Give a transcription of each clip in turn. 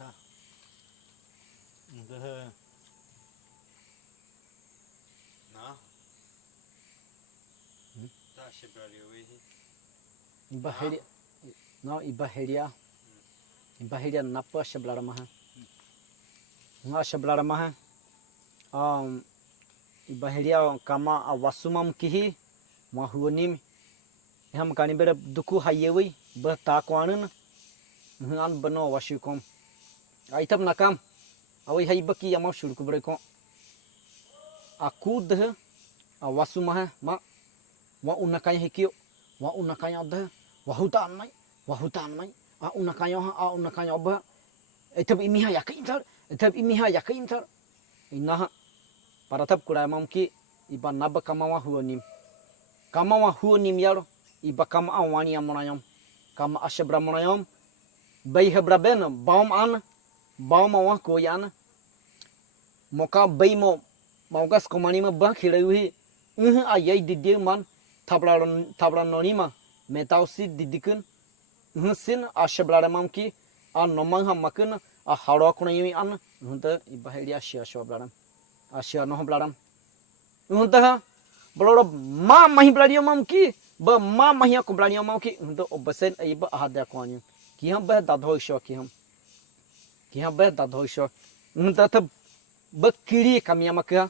था udah nah tak sebelah Ibaheria no Ibaheria napa sebelah mah nga sebelah mah Ibaheria kama awasumam kihi mahunim ham kani bera duku hayewi bertakwanan ngan beno wasikom aitab nakam awi haibaki yamau surku bereko aku deh awasumah ma wa unakanya hikio wa unakanya deh wahutan mai a unakanya ba aitab imiha yakin tar inaha paratab kurai mamki iba naba kamawa huonim yaro iba kama awani amonayam kama ashabra monayam bai hebra ben baum awa koyan moka bai mo maugas komani ma ba khirewi ayai didde man tabla nonima metausi didikun sin ashabra mamki a nomang hamakun a haro kunayimi an hunta ibahelia shia shoblaram asia no blaram hunta bloro ma mahi bladio mamki ba ma mahi aku bladio mamki hunta obesen aiba ahada kwani kiham ba dadhoisho kiham ba dadhoisho hunta tab bakiri kamyamaka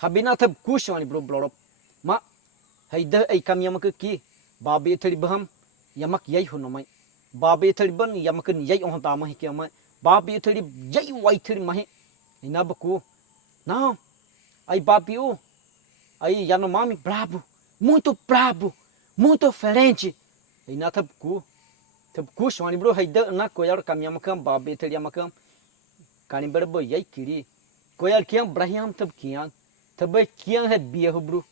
habina tab kushwani bloro ma haida ai kamyamaka ki babi thari baham yamak yai hunomai babi thari ban yamakan yai on tama hikiyama babi thari yai wai thari mahi inabaku não aí babiu aí Yanomami brabo muito diferente aí na tabku shwani bro haida na koyar kamyamakam babi thari yamakam kani berbo yai kiri koyar kiyam brahim tabkiyan tabai kiyan hai biyahu bro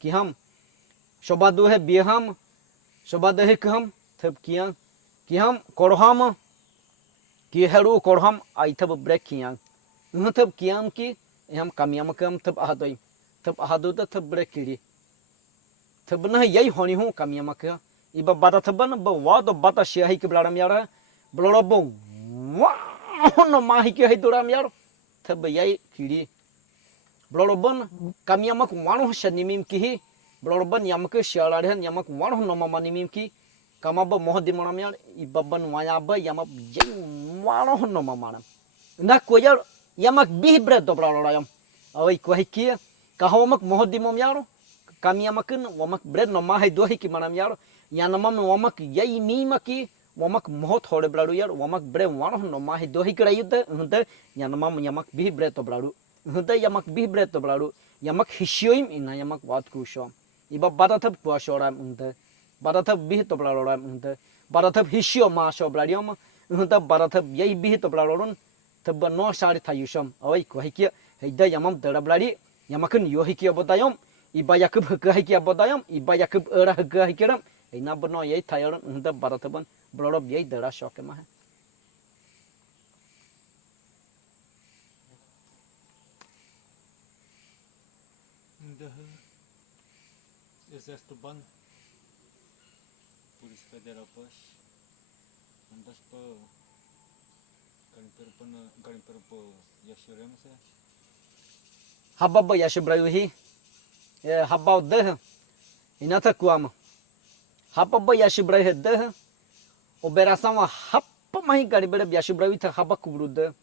kiham shobado hai biyaham shobado hai kam tabkiyan kiham korham ki heru korham ai tab break kiyan tab kiyam ki हम कमियामकम तब आहदो तब ब्रेकरी तब न यही होनी हूँ कमियामक इब बाता तबन ब वादो बाता शेही के ब्लाडम यार ब्लोरो बो वाहन माही के है दुराम यार तब यही कीड़ी ब्लोरो बन कमियामक वाणो शनिमीम की ब्लोरो बन यमक शेलाड़हन यमक वाणो नममा निमीम की कमा ब मोहदिमणम यार इब बन वाया ब यमक यही वाणो नममा ना कोयर yamak bih bread dobra lorayam awai ko hikia kahomak mohodimom yaro kami yamakin wamak bread no mahai dohi ki manam yaro yanamam wamak yai mi maki wamak mohot hore bladu yar wamak bread wano no mahai dohi krayude hunde yanamam yamak bih bread tobladu hunde yamak bih bread tobladu yamak hisyoim ina yamak wat kushom iba badatab puashoram hunde badatab bih tobladoram hunde badatab hisyo ma shobladiom hunde badatab yai bih tobladorun तब नो सारी था युषम अवै को हिकिया हैदा यमम दड़बलाडी यमकन यो हिकिया बतायम इबा याकब हक हिकिया बतायम इबा याकब अरा हक हिकियम इना बनो यही थायरन उंदा भारतबन ब्लडब यही दड़ा शौक मा है Exército ban Polícia Federal pos andas po garimper po yashirem se habba yashbrayuhi habba deh inata kuama habba yashbrayu deh operação habba mahi garimper yashbrayu tha habba kubrude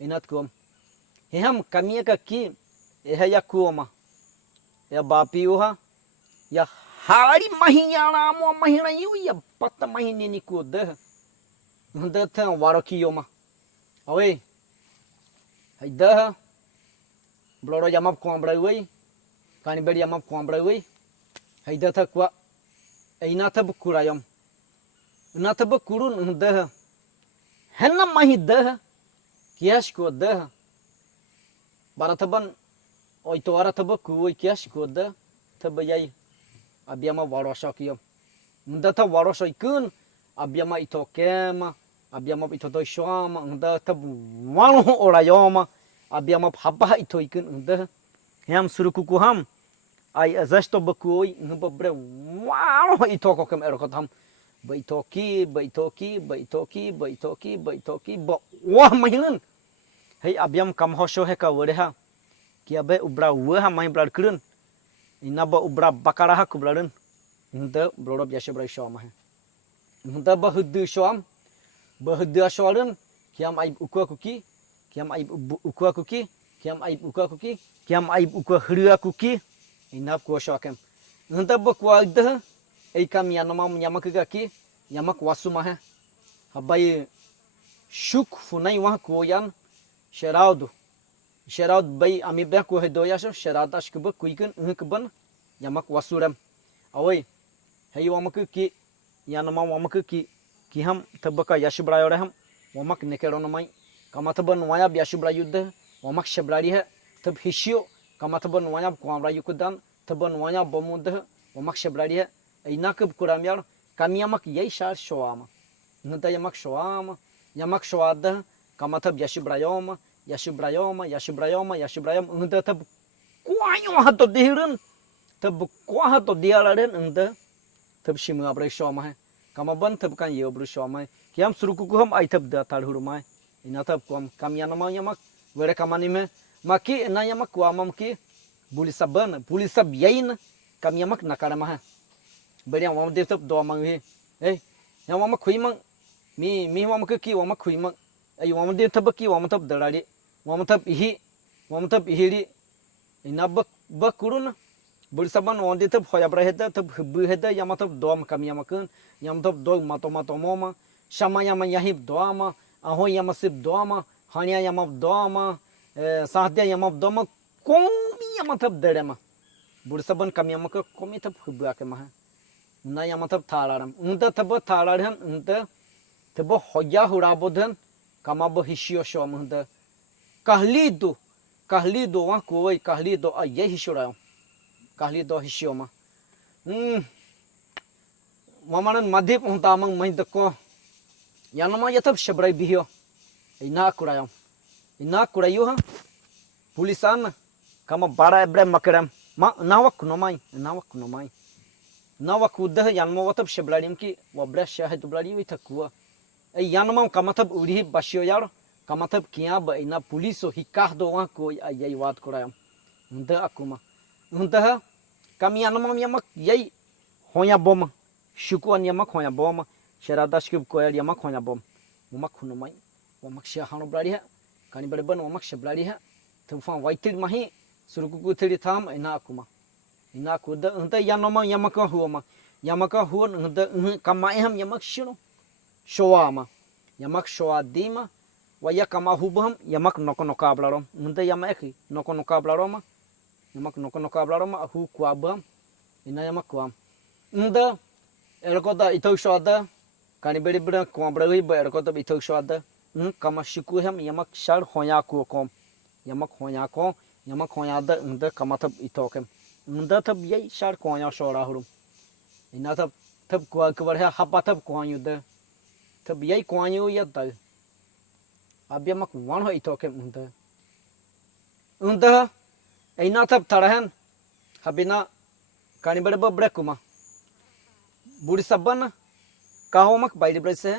inat kuam heham kamia ka ki eha yakuama ya bapiuha ya hari mahiyana mo mahina yu ya patta mahini ni ku deh nda tha warokiyoma away haida bloro yamap kwambrawi kani beri yamap kwambrawi haida tha kwa eina tha bukurayam na tha bukurun nda henna mahi deh kiash ko deh barataban oito ara tha buku kiash ko deh tha bayai abiama warosakiyam nda tha warosakun abiama itokema abiama ito do shoma nda tab wano orayoma abiama habba ito ikun nda ham suruku ham ai azasto bakoi ngba bre wano ito ko kam erko tham Baitoki, baitoki, baitoki, baitoki, baitoki, ba wah mahilan. Hei abiam kam hosho heka wereha. Kia be ubra weha mahi blar krun. Ina ba ubra bakaraha kublarin. Nda bloro biasa brai shoma he. Nda ba hudu shom. Ba hudu shorin. Kiam aib ukua kuki. Kiam aib ukua kuki. Kiam aib ukua kuki. Kiam aib ukua hria kuki. Ina kuah shokem. Nda ba kuah dah. Ei kam yanama yamak gaki. Yamak wasuma he. Habai shuk funai wah kuoyan. Sheraudo. Sheraudo bai ami be kuah doyasho. Sheraudo ashkuba kuikan ngkeban. Yamak wasuram. Awai. Hei wamak ki. Yanama wamak ki. Kiham tabaka yashubrayore ham. Wamak nekeronamai. Kamataban wayab yashubrayude. Wamak shabrari he. Tab hishio. Kamataban wayab kuamrayukudan. Taban wayab bomude. Wamak shabrari he. Inakab kuramyar. Kami yamak yai shar shoama. Nta yamak shoama. Yamak shoada. Kamatab yashubrayoma. Yashubrayoma. Yashubrayoma. Yashubrayoma. Nta tab kuayo hato dihirun. Tab kuah hato diararen. Nta tab shimu abray shoama hai. Kamaban tab kan yobru shoama hai. Kiam surukuku ham ay tab datar hurumai. Ina tab kuam kam yanama yamak. Were kamanime. Maki na yamak kuamam ki. Bulisaban. Bulisab yain. Kam yamak nakarama hai. Beri yang wamak tab doa mangi. Yang wamak kui mang. Mi wamak ki wamak kui mang. Wamak tab ki wamak tab dalari. Wamak tab ihi. Wamak tab ihiri. Ina bak kurun. Bulisaban wamak tab hoyabra heda. Tab hubbu heda. Yamak tab doa kam yamakun. Yamak tab doa mato moma. Shama yamak yahib doa ma. Ahoy yamak sip doa ma. Hanya yamak doa ma. Sahdia yamak doa ma. Komi yamak tab dere ma. Bulisaban kam yamak komi tab hubbu ake ma. Na yamak tab thalaram. Unta tab thalaran. Unta tab hoya hurabodhan. Kamabo hishio shom unta. Kahlido. Kahlido wah kuwai. Kahlido ayah hishorayam. Kahlido hishio ma. Mamaran madhip unta amang mahindako. Yanama yatab shabrai bihio. Ina kurayam. Ina kurayu ha. Pulisan. Kama bara ebre makaram. Ma nawak kunomai. Nawak kunomai. Nawak udah yanma watab shablarim ki. Wabra syahid blari witakua. Yanama kamatab uri basyo yar. Kamatab kia ba ina puliso hikahdo wah ko ayai wat kurayam. Unta akuma. Unta kami yanama yamak yai hoya bom. Syukuan yamak hoya bom. Syaradashkib koyal yamak hoya bom. Wamak kunomai. Wamak syahano blari ha. Kani berban wamak shablari ha. Tufan waitil mahi. Surukuku tiri tham ina akuma. Ina kuda unta yanama yamaka huama. Yamaka huan unta kamaiham yamak shino. Shoama. Yamak shoa dima. Waya kama hubam yamak noko ablarom. Unta yamaki noko ablaroma. Yamak noko ablaroma hu kuabam. Ina yamak kuam. Unta erkota itau shoada. Kani beri bera kuabrahi ba erkota itau shoada. Kama shikuham yamak shar hoya kuokom. Yamak hoya ko. Yamak hoya da unta kamatab itokem. Unta tab yai shar konya shora hurum. Ina tab kuah kebarha hapa tab konya da. Tab yai konya ya da. Abia mak wan ho itokem unta. Unta ina tab tarahan. Habina kani berba brekuma. Buri saban kaho mak bayi brese.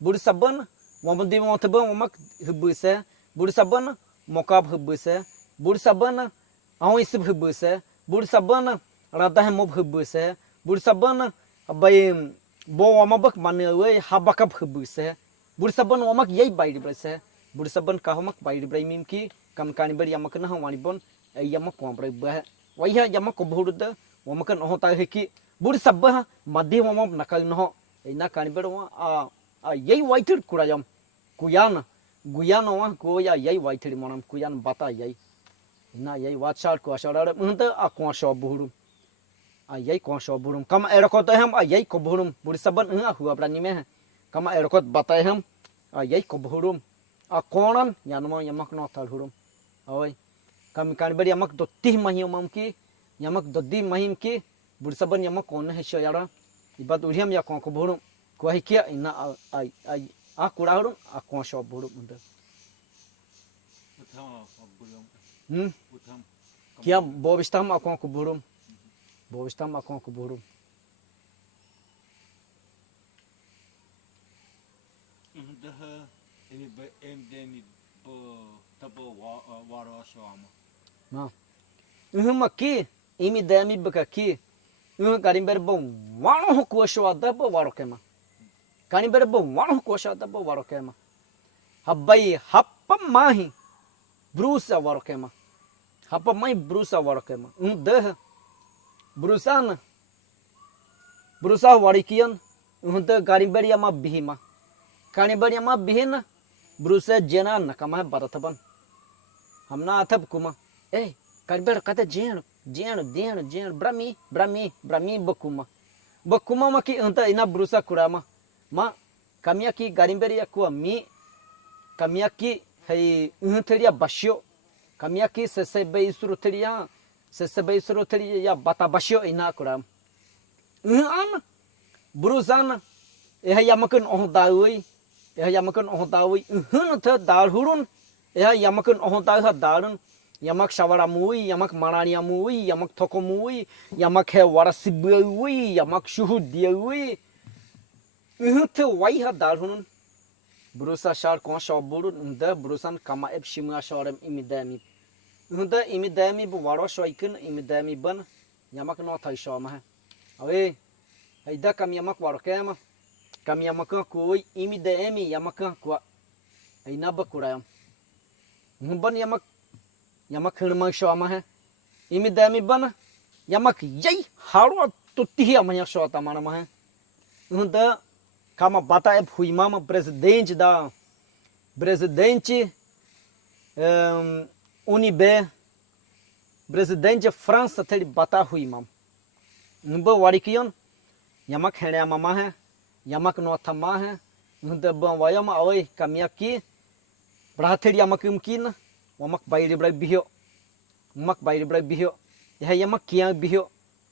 Buri saban wamdi wamtaba wamak hubuse. Buri saban mokab hubuse. Buri saban ahoy isib hubuse. Buri saban radah mob hubuse. Buri saban bay bo wamabak manewe habakab hubuse. Buri saban wamak yai bayi brese. Buri saban kahomak bayi bray mimki kam kani ber yamak na wani bon yamak wambray bah. Waya yamak koburuda wamakan ohota heki. Buri sabah madhi wamab nakal no. Ina kani ber wa yai waitir kurayam. Kuyana wa kuya yai waitir monam kuyan bata yai. Ina yai watshar ko ashara unta akwa shoburum. Ayai ko shoburum. Kama erokot ham ayai koburum. Buri saban hua brani me. Kama erokot bata ham ayai koburum. Akonan yanama yamak no talhurum. Oi. Kami kani ber yamak dotih mahimam ki. Yamak dodi mahim ki. Buri saban yamak kon hesho yara. Ibat uriam ya kon koburum. Ko hikia ina ai akurahurum akwa shoburum unta. Kia bobistam akon kuburum. Bobistam akon kuburum. dah ini MDM tabo waro shama. Não. Aqui, MDM aqui, carimber bom, wano kuashada bo warokema. Carimber bom, wano kuashada bo warokema. Habai hapa mahi, brusa warokema. Hapa mai brusa warokema. Dah, brusana. Brusa warikian, carimber yama bihima. Carimber yama bihina, brusa jena nakama barataban. Hamna atab kuma. Carimber kata jena. Dinheiro, brami, bakuma maki anta ina brusa kurama, kami aqui garimberi aku kami aqui hei teria basho, kami aqui sesebe isuru teria ya bata basho ina kurama, an brusana, yamakan ohdaui, te dar hurun, yamakan ohdaui darun. Yamak shawaramui, yamak maraniamui, yamak tokomui, yamak warasibui, yamak shuhudiui. Te wai hadarun. Brusa shar kon shaburun, the brusan kama epshima sharem imidami. The imidami bu waro shoikin, imidami ban, yamak no thai shama. Awe, aida kam yamak warokema, kam yamaka kui, imidami yamaka kwa. Aina bakurayam. Ban yamak hirmang shoma hai imidami bana yamak yai haro tutti amanhã shota mana hai unda kama bata é fui mama presidente Unibe presidente França teri bata hui mam numba warikion yamak hene mama hai yamak no thama hai unda ban wayama awai kami aqui bratheri yamak mkina wamak bayri brai bihyo ya yamak kiang bihyo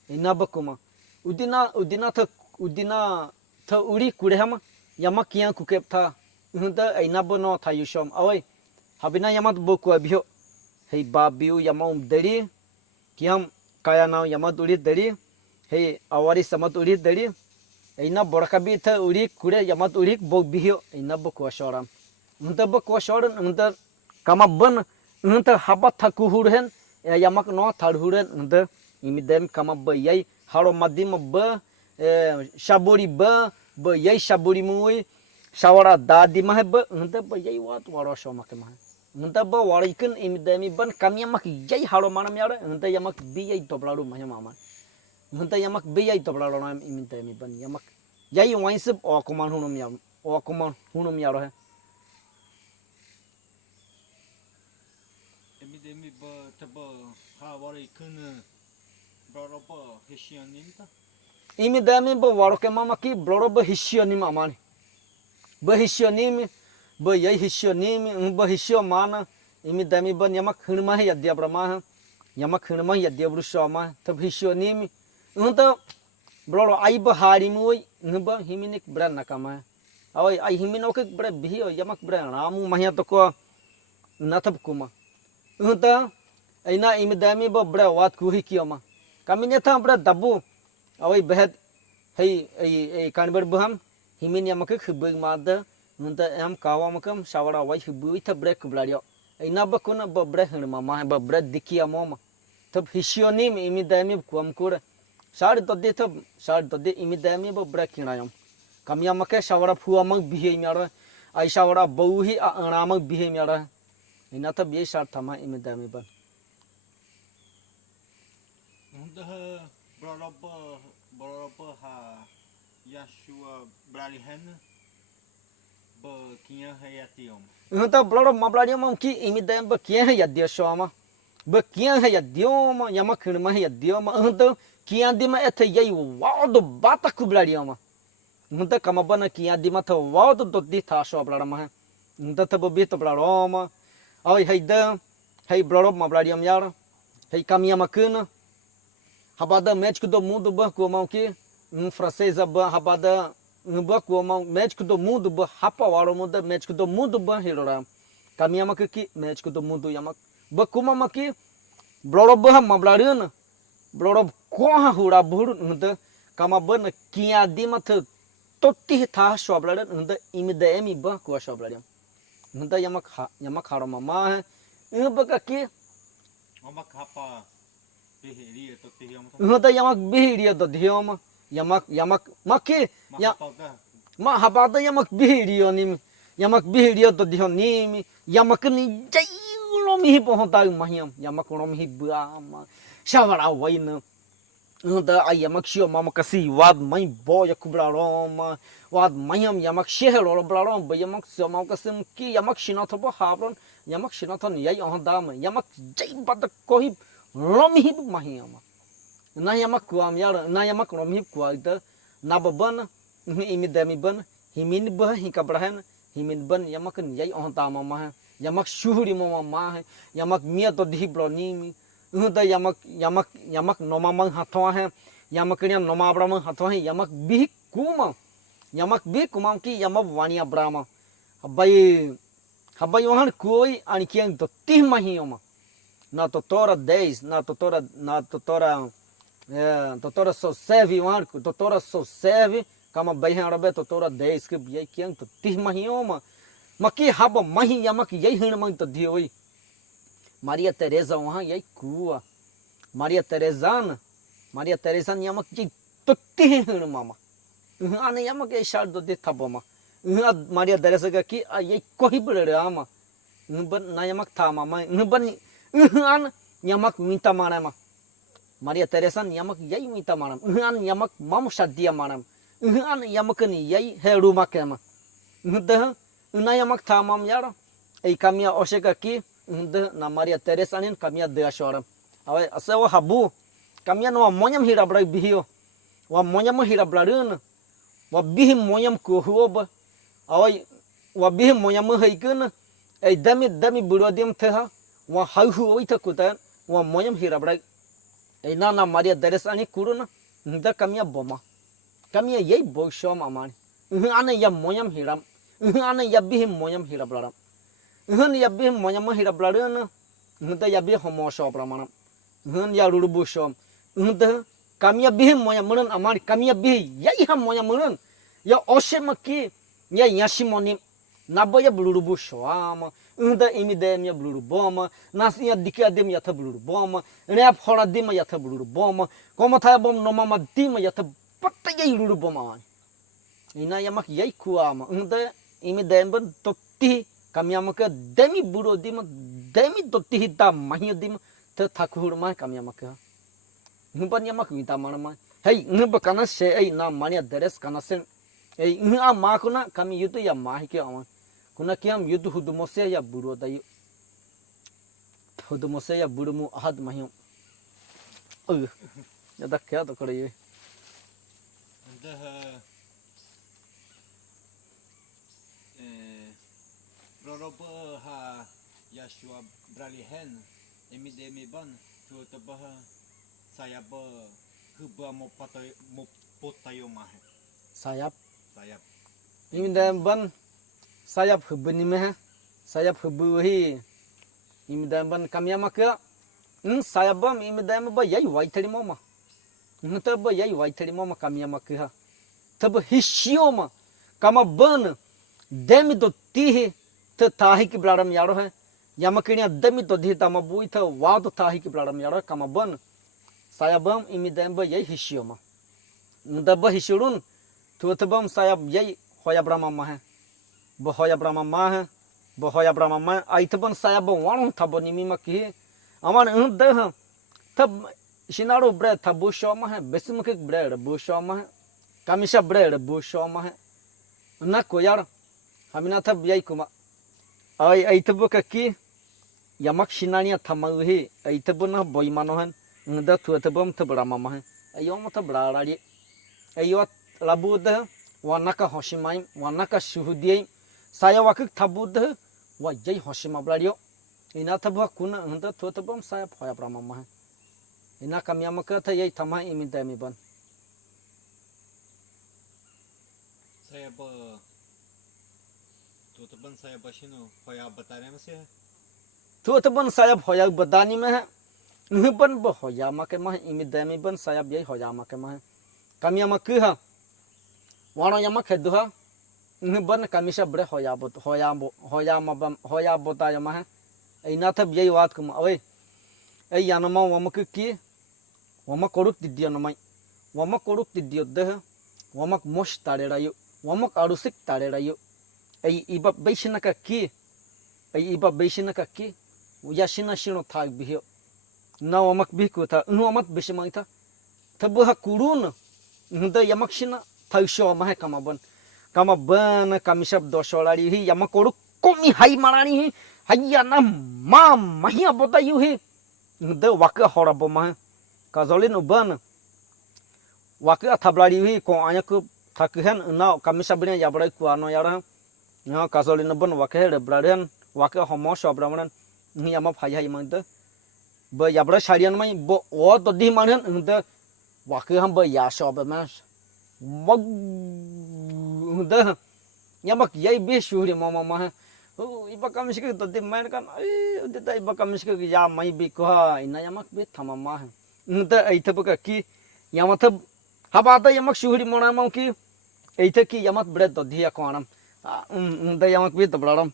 ina bakuma udina tha uri kurehama yamak kiang kukep tha hunda ina bono tha yushom awai habina yamat boku bihyo hei babiu yamam dari kiam kaya na yamat uri dari hei awari samat uri dari ina borakabi tha uri kure yamat uri bok bihyo ina boku shoram hunda boku shoran hunda kama ban unda habat thakuhuren yamak no tharhuren unda imidem kama bayai haro madim ba shabori ba yai shabori mui shawara dadi mah ba unda bayai wat waro shoma ke mah unda ba warikin imidemi ban kami yamak yai haro manam yara unda yamak biyai doblaru mah mama unda yamak biyai doblaru nam imidemi ban yamak yai waisib okuman hunum yara Demi tabo hawari kun broroba hishianim ta. Imidemi ba waroke mama ki broroba hishianim amani. Ba hishianim ba yai hishianim ba hishiamana imidemi ba yamak hirma yadia brama yamak hirma yadia brushama tab hishianim unta broro ai ba harimui ba himinik bran nakama awai ai himinok bra bihio yamak bra ramu mahya to ko natab kuma unta aina imidami ba bra wat kuhi kioma kaminya tha bra dabu awai behet hei kanber baham himin yamak khubig mada unta am kawa makam shawara wai khubui tha bra kublario aina ba kuna ba bra hirma ma ba bra dikia moma tab hisyonim imidami kuam kur sar dode imidami ba bra kinayam kamya make shawara fuwa mang bihe myara ai shawara bauhi ana mang bihe myara ina tab ye shar thama imidami ban unda broroba ha yashua bralihen ba kiya hayatiom unda broro mablariam ki imidami ba kiya yadia shoma ba kiya hayadiom yamak hirma hayadiom unda kiya dima ethe yai wado bata kublariam unda kamabana kiya dima tha wado dodi tha sho blarama unda tab bi to blaroma ai haida hei brorob mablariam yar hei kamia makuna habada médico do mundo ba como que francês ba habada ba como médico do mundo ba hapa waro muda médico do mundo ba hirora kamia makki médico do mundo yamak ba kuma makki brorob ba mablariana brorob koha hura bur unda kama ban kiya dima tha toti tha shobladen hunda imide mi ba ko shobladem hunda yamak harama ma ba ki Omak hapa pihiria to tihom to. hunda yamak bihiria do dioma yamak maki ya Mahapauta. ma habada yamak bihirio nim yamak bihirio do dionim yamak ni jailo mi pohonta mahiam yamak rom hi ba shavara waina hunda ayamak shio mama kasi wad mai boya kubra roma wad mayam yamak shehero blaron ba yamak sama kasim ki yamak shinato ba habron yamak shinato ni yai ondam yamak jai bad kohi rom hi mahiam na yamak kuam yar na yamak rom hi kualda na baban imi demi ban himin ba hi kabrahan himin ban yamak ni yai ondam ma yamak shuhuri mama yamak mia to di blonimi hunda yamak noma mang hatwa hai yamak nya noma brahma hatwa hai yamak bi kuma ki yamak wania brahma habai wahan koi ani kiang to tih mahioma na to tora 10 na to tora so serve wahan to tora so serve kama bai harabe to tora 10 ke bi kiang to tih mahioma maki haba mahi yamak yai hin mang to dioi Maria Teresa वहाँ यही कुआ Maria Teresa yamak जी तुत्ती है मामा आने yamak ये शाल दो दे था बोमा Maria Teresa का कि ये कोई बड़े आमा बन ना yamak था मामा बन आन yamak minta मारा मा Maria Teresa yamak यही minta मारा आन yamak माम शादिया मारा आन yamak ni यही है रूमा के मा dah ना yamak था माम यार ऐ kami ओशे का कि na Maria Teresa nin kamia de ashoram awe asawa habu kamia no monyam hira bra bihio wa monyam hira blarun wa bihim monyam ko huoba awe wa bihim monyam haikun ai dami burodim tha wa hau oita kuta wa monyam hira bra ai na Maria Teresa ni kuruna nda kamia boma kamia yei boshom amani ana ya monyam hiram ana ya bihim monyam hira blaram Hun ya bih monyam hira blarun nda ya bih homo shopra manam hun ya rubu shom nda kamia bih monyam mun amari kamia bih yai ham monyam mun ya oshemaki ya yashimoni naboya rubu shom nda imidem ya rubu boma nasia dikadem ya tab rubu boma rap hora dim ya tab rubu boma como tha bom nomama dim ya tab patta yai rubu boma ina yamak yai kuama nda imidem ban totti kami amaka demi buro dim demi dotti hita mahi dim te thakur ma kami amaka nuban yamak vita manama hey nub kana se ei na mania deres kana sen ei a ma kuna kami yutu ya mahi ke ama kuna kiam yutu hudumose ya buro dai hudumose ya burumu ahad mahi ya da kya to kare Dah Roroba ha Yashua Bralihen emidemi ban tu tabah saya ba huba mo potayo mahe sayap sayap imidam ban sayap hubni meh sayap hubuhi imidam ban kami amaka sayap bam imidam ba yai waitari mama nta ba yai waitari mama kami amaka tab hishioma kama ban demi do tihe te tahi ki blaram yaro hai yamaknya demi to dhita ma bui tha wad tahi ki blaram yaro kama ban saya bam imidam ba yai hishioma nda ba hishurun tu tabam saya yai hoya brahma ma hai ba hoya brahma ma hai ba hoya brahma ma ai taban saya ba wanun thaboni mi ma ki aman nda tab shinaro bre thabu shoma hai besmuk bre bu shoma hai kamisha bre bu shoma hai na ko yar hamina thab yai kuma ai tabu kaki yamak shinania thamauhi ai tabu na boimanohan nda tu tabam tabrama ma ayo ma tabrari ayo labud wanaka hoshimai wanaka shuhudiyai saya wakik tabud wa jai hoshima blario ina tabu kuna nda tu tabam saya phoya brama ma ina kamya maka tha yai thamai imidami ban saya ba तो तबन saya bashino hoya batare में से tu tabam saya phoya badani में ban ba hoya ma ke ma imidami ban saya yai hoya ma ke ma kamya maka wano yamak heduha ban kamisa bre hoya bota yama ina thab yei wat kuma oi ai yanama wamak ki wamak koruk tidio namai wamak koruk tidio de wamak mosh tare rayu wamak arusik tare rayu ai iba beisina ka ki yashina shino thag bihyo na wamak biku tha nu amat bisimai tha thabuha kurun nda yamak shina thaisho ma kama ban kamisab dosolari hi yamak koruk komi hai marani hi hayana ma mahia bota yu hi nda waka horabo ma kazolin uban waka thablari hi ko ayak thakhen na kamisab ne yabrai kuano yara na kazolin uban waka he braden waka homo sobraman ni yama phai hai mangda ba yabra sharian mai bo o to di manen nda waka ham ba ya so ba mas wag nda yamak yai be shuri mama ma iba kamisik to di man kan ai iba kamisik ya mai bi ko ina yamak be thama ma nda ai thab ka ki yamak thab habata yamak shuri mona ma ki ai tha ki yamak bre to dia ko anam nda yamak be to braram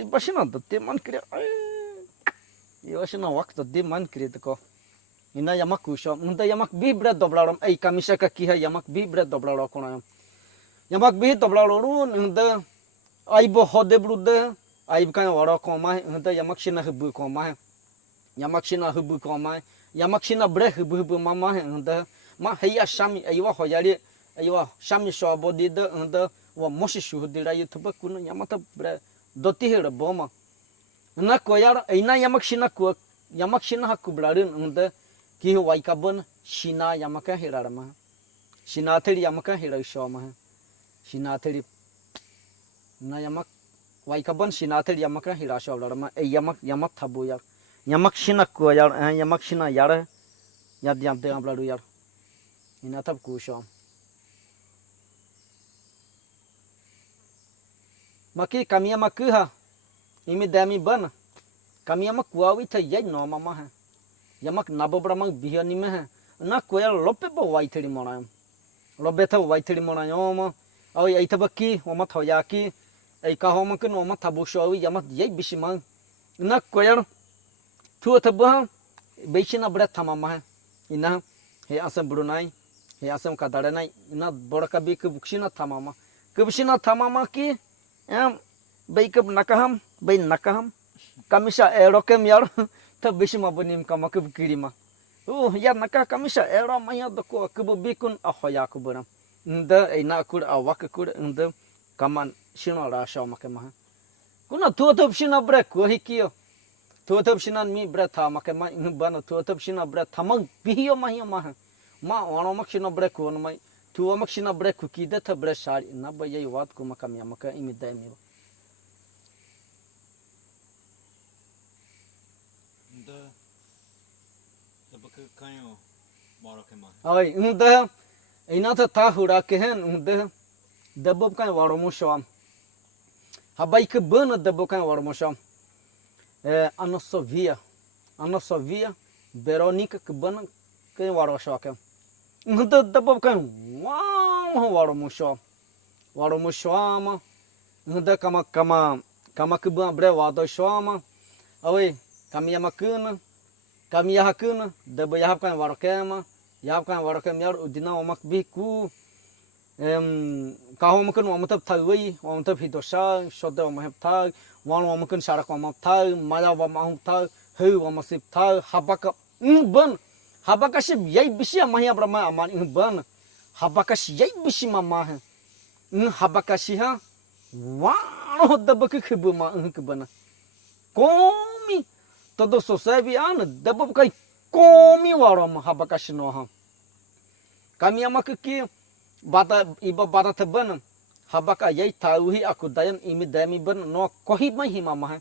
iba shina to di man kre iba shina wak to di man kre ko ina yamak kusho nda yamak bi bre to braram ai kamisa ka ki ha yamak bi bre to braram ko anam yamak bi to braram nda ai bo hode brude ai kan waro ko ma nda yamak shina hubu ko ma yamak shina hubu ko ma yamak shina bre hubu mama nda ma heya shami aiwa hoyari aiwa shami so bodi de nda wa moshi shu dira youtube kun yamak bre doti he boma na ko yar ina yamak shina hakku blarin nda ki wai kabon shina yamak hirarma shina theri yamak hirai so ma shina theri na yamak wai kabon shina theri yamak hira so blarma e yamak thabu yar yamak shina ko yar yamak shina yar yad yam te amblaru yar ina thab ku so maki kamia makha imi dami ban kamia makuawi tha yai no mama ha yamak nabo brama bihani me ha na koyal lope bo wai theri mona lobe tha wai theri mona yoma ai ai tabaki oma thoya ki ai ka homa kun oma thabu shawi yamak yai bisima na koyal thu thaba beishina bra thama ma ina he asam brunai he asam kadare nai ina boraka bi ku buksina thama ma kubsina thama ma ki baikab nakaham bay nakaham kamisa erokem yar ta bisima bunim kamak kirima yar nakah kamisa ero maya doko kubikun ahoya kubura nda ina kur awak kur nda kaman shino rasha makema kuna tuotop shina bre ko hikio tuotop shina mi bre tha makema bana tuotop shina bre thamang biyo mahia ma ono mak shina bre ko mai tu mak shina bre kuki da tha bre sari na ba yai wat ko makam ya maka imi dai mi nda tabak kayo barakema ai nda ina tha hura ke hen nda dabob kan waromo sham habai ke bana dabob kan waromo sham anosovia Veronica ke bana ke waro shaka nda dabob kan waromo sham nda kama ke ban bre wado sham ai kami makuna kami hakuna dabo yahap kan warokema yar udina omak biku kahom kan omatab thawai omatab hidosa shoda omahap thag wan omakan sarak omap thag mala omahum thag hu omasip thag habaka ban habaka shib yai bisi amahya brahma aman ban habaka yai bisi mama habaka ha wano dabo ke khibuma kebana komi todo sosabi an dabo kai komi warom habaka shino ha kami amak ki bata iba bata teban habaka yai tauhi aku dayan imi dami ban no kohib mai hima ma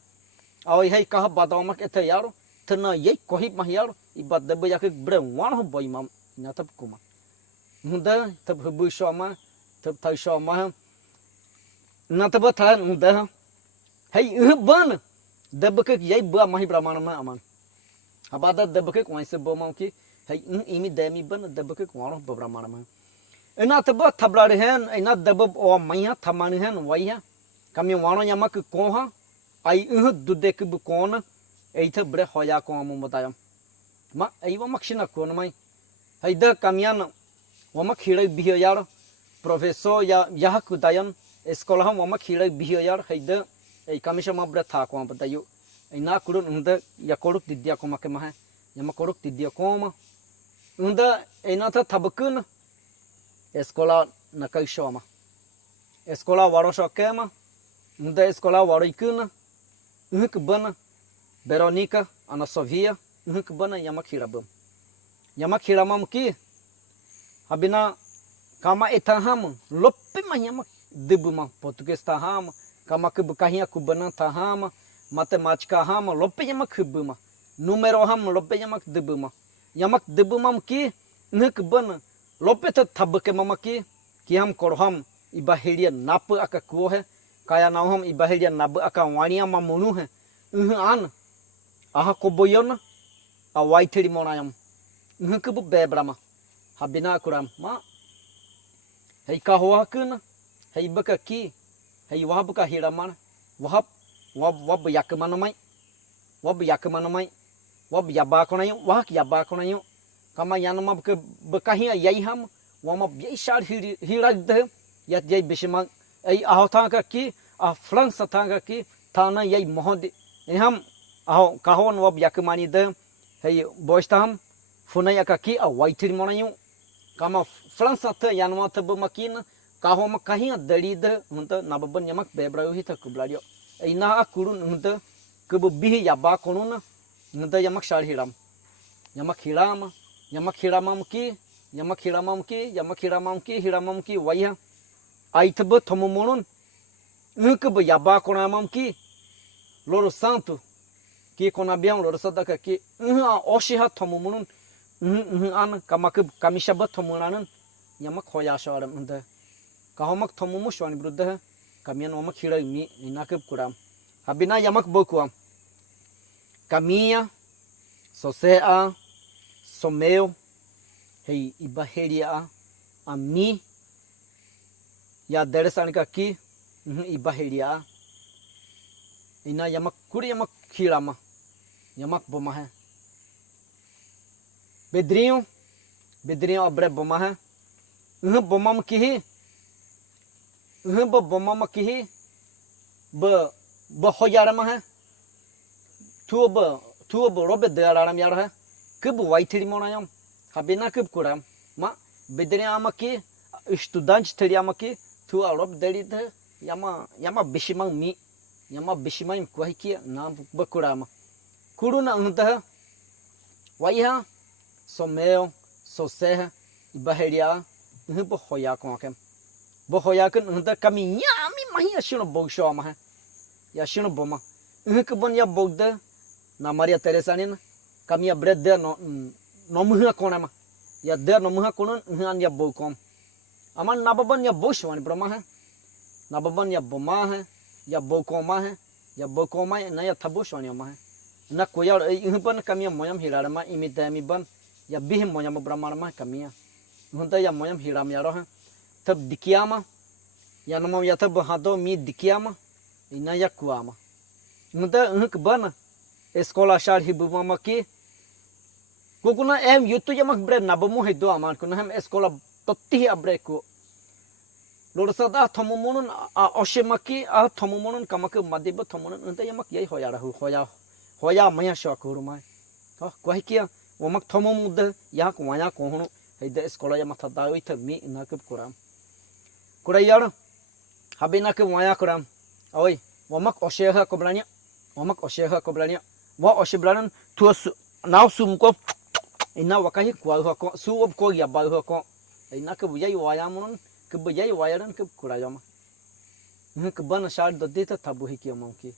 ai hai kah bata amak etha yar tena yai kohib ma yar iba dabo yak bre wan ho boy mam natab kuma munda tab hubu shoma tab thai shoma na tab tha munda hai ban dabo ke yai ba mahi brahmana ma aman habada dabo ke koise bo mam ki hai imi dami ban dabo ke kwaro brahmana ma ena teba tablarihen ena debab o maiha tamanihen waiha kami wano yamak koha ai dudek bu kona eita bre hoya ko amu motayam ma ai wa makshina kona mai haida kamian wamak hirai biho yar professor ya yahak dayan sekolah ham wamak hirai biho yar haida ei kamisha ma bre tha ko batayu ina kurun unda ya koruk didia ko make ma yama koruk didia ko ma unda ena tha thabkun sekolah nakai shoma sekolah waro shokema unda sekolah waro ikuna uhuk bana Veronica ana Sofia uhuk bana yamak hiramam ki habina kama etaham loppe ma yamak debuma português taham kama ke bekahiya kubana taham matematika ham loppe yamak buma numero ham loppe yamak debuma ki uhuk bana lope ta thabke mama ki ham korham ibahelia nap aka kuhe kaya nauham ibahelia nab aka waniya mamunu he an aha koboyon a waithiri monayam kubu bebrama habina kuram ma hei ka hoa kun hei baka ki hei wahab ka hiraman wahab wab yakmanamai wab yabakonayo wahak yabakonayo kama yanama ke bekahiya yaiham wama biashar hirag de yat yai bishma ai ahotha ka ki a fransa thanga ki thana yai mohod eham aho kahon wab yakmani de hey boistam funaya ka ki a waitir monayu kama fransa the yanma the makin kahom kahiya dali de hunta nababan yamak bebrayo hita kubladio ina akurun hunta kubu bihi yaba konuna hunta yamak shar hiram yamak hiramam ki hiramam ki waya aitbe thomonun ukb yaba konamam ki loro santo ki konabiam loro sadaka ki oshiha thomonun an kamak kamishabat thomonanan yamak hoya sharam unda kahomak thomumu shwani brudda kamian wamak hirai mi inakab kuram habina yamak bokuam kamia sosea someu hei ibaheria ami ya deresanika ki ibaheria ina yamak kuri yamak khirama yamak boma hai bedrinho abre boma hai bomam ki bomam ki ba hoyarama hai tu robe dararam yar hai kub waithiri monayam habina kub kuram ma bedrinho amaki estudante teria amaki tu robe deri de yama bishimang mi yama bishimang kuhiki na bakurama kuruna unda waiha someo soseha ibaheria bo hoya kokem bo hoya kan unda kami yami mahi ashino bogsho ma ya shino boma bon ya bogda na Maria Teresa nin kami ya bread de no muha konama ya de no muha konon han ya bokom aman nababan ya boshwani brahma hai nababan ya boma hai ya bokoma na ya thabushwani ma hai na koyar ihban kami moyam hirarama imitami ban ya bih moyam brahma kami hunta ya moyam hiram yaro hai tab dikiyama ya namam ya tab hado mi dikiyama ina ya kuama hunta ban sekolah shar hibuma ki kokuna em yutu yamak bre nabamu hedo aman kuna hem sekolah totti abre ko lorasada thomumunun oshemaki a thomumunun kamak madiba thomumunun unta yamak yai hoya maya shakurumai ko hikia wamak thomumud yak waya kohunu heida sekolah yamak thadawi thami nakab kuram kurayar habina ke waya kuram oi wamak osheha koblanya wa osheblanan tuas naw sumko ina wakahi kwa ko suob ko ya ba ko ina ke buyai waya munun ke buyai wayaran ke kurayama ke ban shar dodde ta tabu hi kiamam ki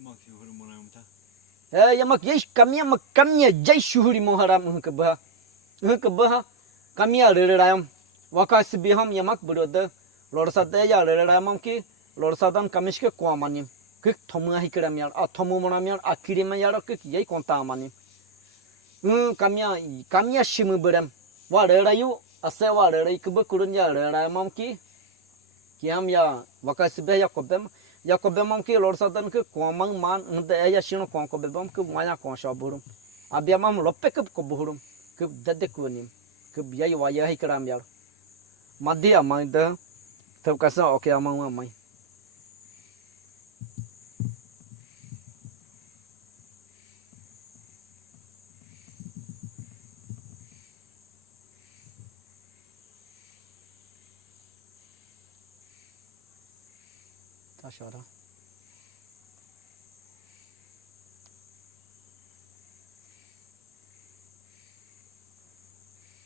Maki huru monayamta yamak yesh kamya jai shuhuri moharam ke ba kamya rerayam wakas biham yamak buroda lorsada ya rerayam ki lorsadan kamishke kwamanim ke thomu hi kiram yar a thomu monam yar akiri ma yar ke yai konta manim kamya shimu berem wa rerayu asewa rere ikbe kurun ya rere mamki kiam ya wakasibe yakobem mamki lor satan ke komang man nte ya shino kon ko bebam ke maya kon shaburum abya mam loppe ke ko burum ke dadde kunim ke biya waya hikram yar madya manda tab kasa okay amang mai Tashara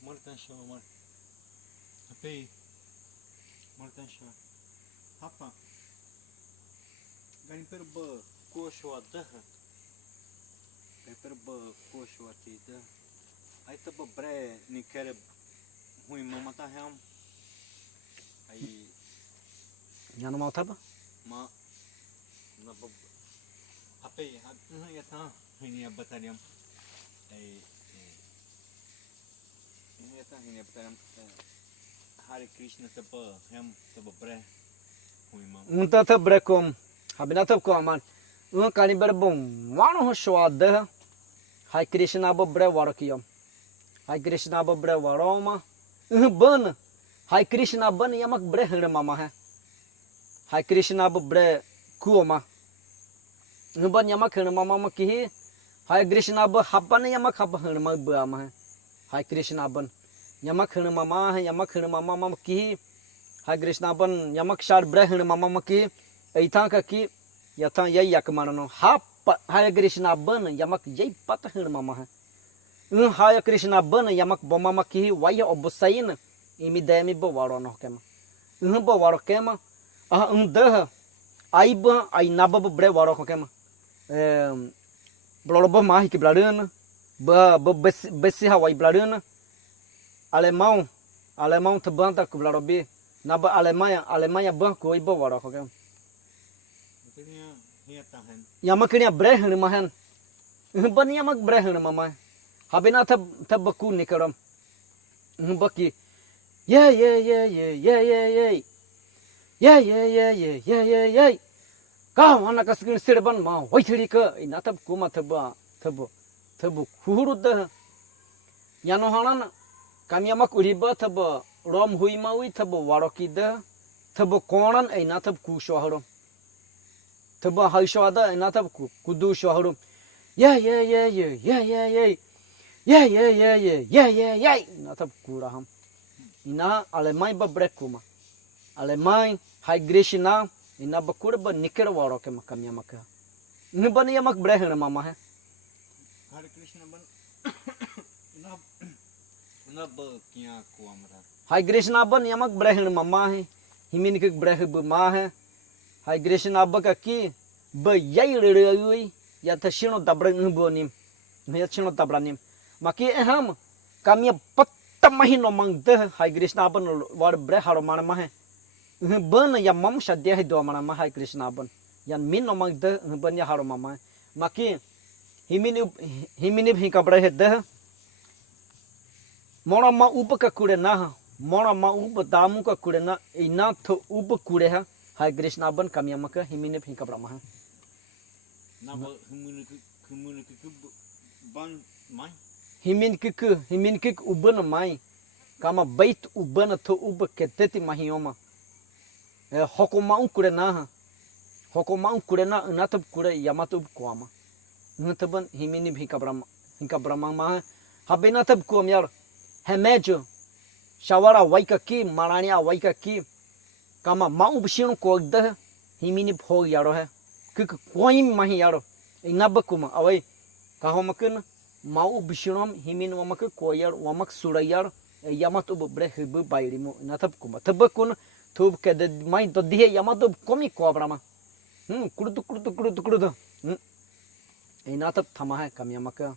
Martin show mar. Ape. Martin show. Hapa. Garin per ba ko show da. Per ba ko show ti da. Ai ta ba bre ni kere hui mamata ham. Ai Yana mau thaba ma na ba ape ya ta ini batariam. Ai ini ya ta ini batariam. Hare Krishna tapa ham tapa bre hui mam. unta thab brekom habina thab ko aman kani ber bom wano shwada hai krishna bo bre warakiyam hai krishna bo bre waroma ban hai krishna ban yamak bre hir mama hai hai krishna bo bre kuoma ban yamak hir mama ma ki hai krishna bo haban yamak hab hir ma ba ma hai krishna ban yamak hir mama hai yamak hir mama ma ki hai krishna ban yamak shar bre hir mama ma ki aitha ka ki yatha yai yak manano hai krishna ban yamak yai pat hir mama hai hai krishna ban yamak boma ma ki waya obusain imi demi bo waro no kema bo waro kema dah ai ba ai naba bre waro kema blorobo ma hi ki bladana ba besi hawai bladana alemão tabanta ku blorobi naba alemanha ban ko ibo waro kema yamak ni bre hir mahan ban yamak bre hir mama habina tab ku nikaram baki yeah ka wana kaskin sirban ma hoithri ka ina tab kuma tab khurud yano hanan kam yamak uriba tab rom hui ma ui tab waroki da tab konan ina tab ku shoharo tab haishada ina tab ku kudu shoharo yeah ina tab kuraham ina alemai ba brekuma alemai hai grishna ina ba kurba niker waro ke makam yamaka ni ban yamak brehna mama hai Hare Krishna ban na ba kiya ko amra hai grishna ban yamak brehna mama hai himin ke breh ba ma hai hai grishna ba ka ki ba yai rei ya thashino dabran bonim me chino dabranim maki eham kamya patta mahino mangde hai krishna ban war bre haromana ma ban ya mam shadya do mana ma hai krishna ban yan min no mangde ban ya haroma ma maki himini bhi kabra hedde mona ma up ka kure na mona ma up damu ka kure na ina tho up kure ha hai krishna ban kamya maka himini bhi kabra ma na ba humuni ban mai himin kik uban mai kama bait uban tho ub keteti mahioma hokoma kure na natab kure yamatub kwama nataban himini bhika brahma ma habena tab kom yar hemejo shawara waika ki marania waika ki kama mau bishino ko da himini bho yaro hai kik koim mahi yaro inabakuma awai kahomakun mau bishinom himin wamak koyar wamak surayar yamatub bre hib bairimo natab kuma tabakun tub ke mai to dihe yamatub komi kobrama kurudu inatab thama hai kam yamaka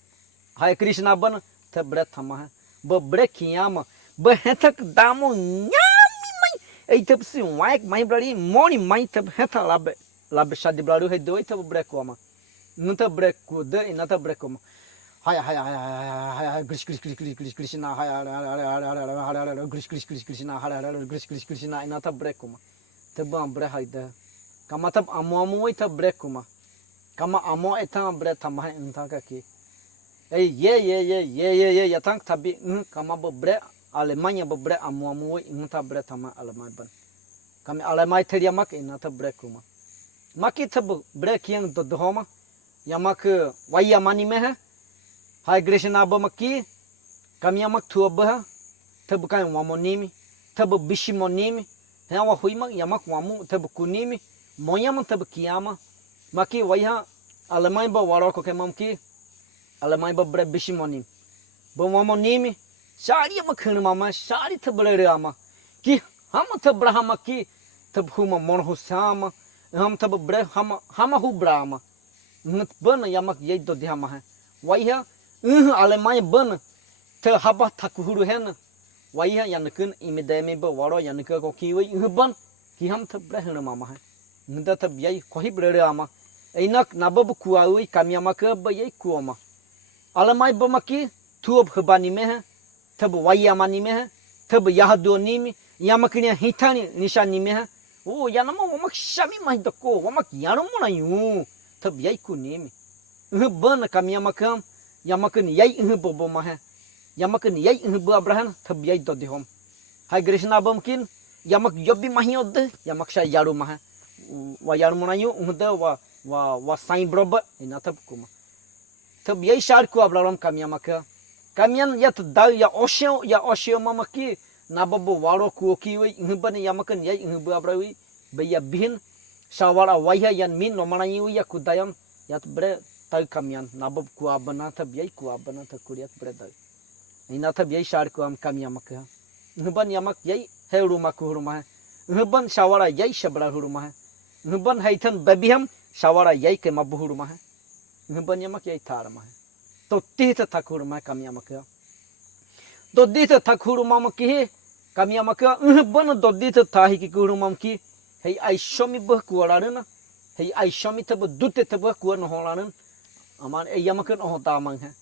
hai krishna ban tab bre thama hai ba bre kiyama ba hetak damo nyami mai ei tab si waik mai brari moni mai tab heta lab shadi braru he doi tab bre koma nuta bre ku de inata bre koma Haya haya haya haya haya Krish Krish Krish Krish Krish Krishna haya haya Krish Krish Krish Krishna haya Krish Krish Krishna ina ta break kuma tabam bre haida kama tab amu ita break kuma kama amo eta bre tamah inta ka ki ye ya tang tabi kama bo bre Alemanya bo bre amu inta bre tama alemai ban kami alemai teria mak ina ta break kuma maki tab break yang do homa yamak waya mani meh Hai Krishna abamaki kami yamak tua bah tabukan wamonimi tabu bishimonimi hawa huimak yamak wamu tabu kunimi moyam tabu kiyama maki waya alemai ba waroko kemamki alemai ba bre bishimonim ba wamonimi sari yamak mama sari tablere ama ki ham tabrahama ki tabhuma monhusama ham tabu bre hama hu brama ngat ban yamak yai do dihama hai waya Alemai ban te haba takuhuru hen waya yanakun imedeme ba waro yanaka ko kiwi ban ki ham te brehna mama hai nda te yai kohi brere ama einak nabab kuawi kamyama ka ba yai kuoma Alemai ba maki tuob khbani me te waya mani me te yahdo nimi yamakni hitani nishani me o yanama wamak shami mai dako wamak yarumo na yu te yai kunimi ban kamyama kam Yamakan yai bobo mah Yamakan yai bu abrahan tab yai do dihom Hai Krishna bamkin yamak yobi mahiod yamak sha yaru mah wa yaru monayu umda wa sain broba ina tab kuma tab yai shar ku ablaram kam yamaka kamian yat da ya osho mamaki nababu waro ku kiwi ban yamakan yai bu abrawi beya bihin shawara waya yan min no manayu ya kudayam yat bre Tau kamian nabab kuabana tab yai kuabana ta kuriat bredai ina tab yai shar kuam kamiamak ngeban yamak yai he rumah ku rumah ngeban shawara yai shabra rumah ngeban haitan babiham shawara yai ke mabu rumah ngeban yamak yai tar mah to tita tak rumah kamiamak to dita tak rumah maki kamiamak ngeban do dita tahi ki rumah ki hei ai shomi bah kuarana hei ai shomi tab dute tab kuan holanan Aman yamakan ohtamang hai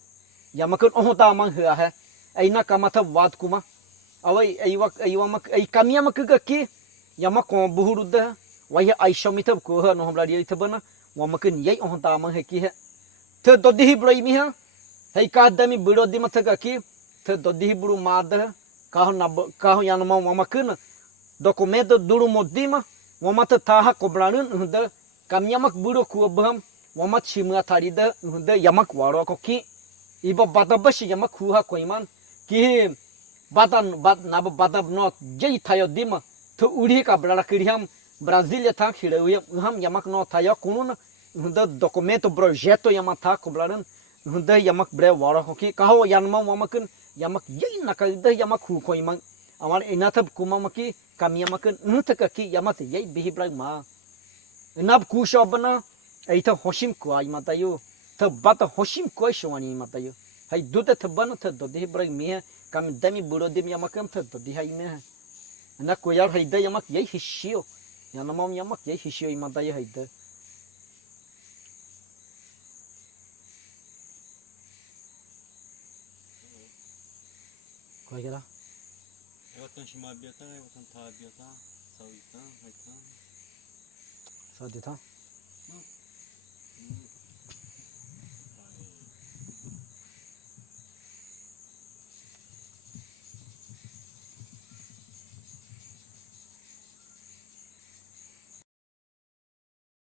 yamakan ohtamang hai aina kamata wat kuma awai aiwamak ai kamiamak ki yamak ko buhurudda waya ai shomitab ko ha no hamla dia tabana wamakan yai ohtamang hai ki hai the dodi broi mi ha hai ka dami birodi mataka ki the dodi buru mad ka yanama wamakan documento duru modima wamata taha kobranun hunda kamiamak buru ku baham Wamat shimga tarida hunda yamak waro ko ki iba batabash yamak huha koiman ki nab batab not jai thayo dima to uri ka brala kirham Brasilia tha khireu ham yamak no thayo kunun hunda documento projeto yamak tha koblaran hunda yamak bre waro ko ki kaho yanma wamakun yamak yai nakalda yamak hu koiman amar inathab kumamaki kamyamakun nuthaka ki yamat yai bihibra ma nab kushabana Aita hoshim ko ay matayo ta bata hoshim ko shwani matayo hay duta taban ta dodi brag mi kam dami buro dim yamakam ta dodi hay me na ko yar hayda yamak yai hishio yanamam yamak yai hishio matayo hayda ko yara Watan shima biata watan tha biata sawita haita sadita